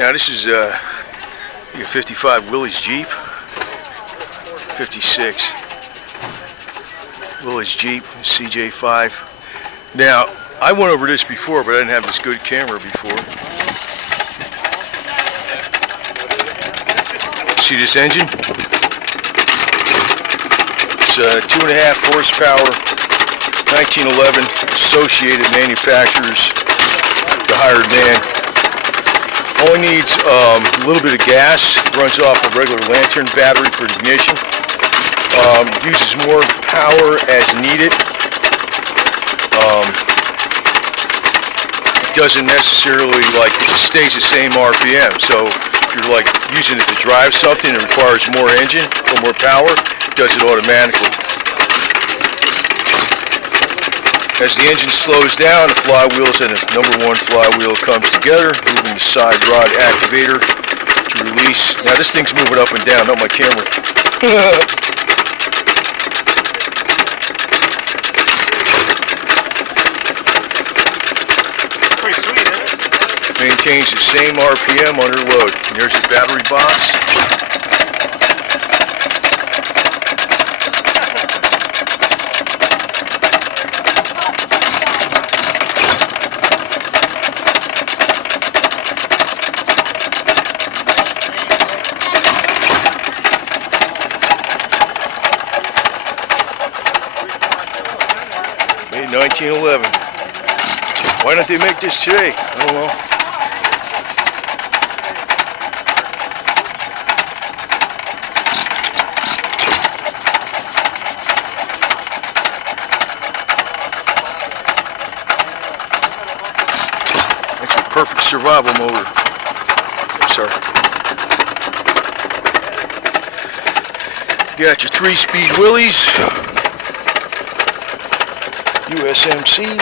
Now this is a 55 Willys Jeep, 56 Willys Jeep CJ5. Now I went over this before, but I didn't have this good camera before. See this engine? It's a 2.5 horsepower, 1911 Associated Manufacturers, the hired man. Only needs a little bit of gas. Runs off a regular lantern battery for ignition. Uses more power as needed. It doesn't necessarily stays the same RPM. So if you're using it to drive something that requires more engine or more power, it does it automatically. As the engine slows down, the flywheels and the #1 flywheel comes together, moving the side rod activator to release. Now this thing's moving up and down, not my camera. Pretty sweet, isn't it? Maintains the same RPM under load. And there's the battery box. Made 1911. Why don't they make this today? I don't know. That's a perfect survival motor. I'm sorry. You got your 3-speed Willys. USMC.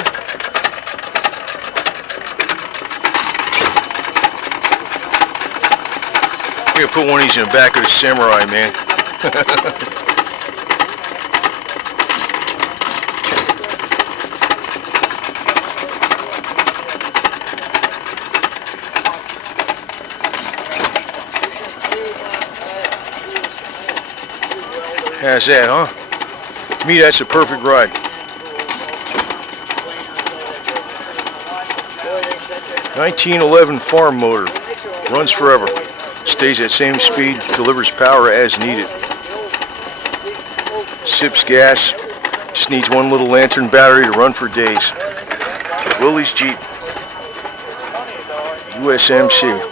I'm gonna put one of these in the back of the Samurai, man. How's that, huh? To me, that's a perfect ride. 1911 farm motor, runs forever, stays at same speed, delivers power as needed. Sips gas, just needs one little lantern battery to run for days. Willys Jeep, USMC.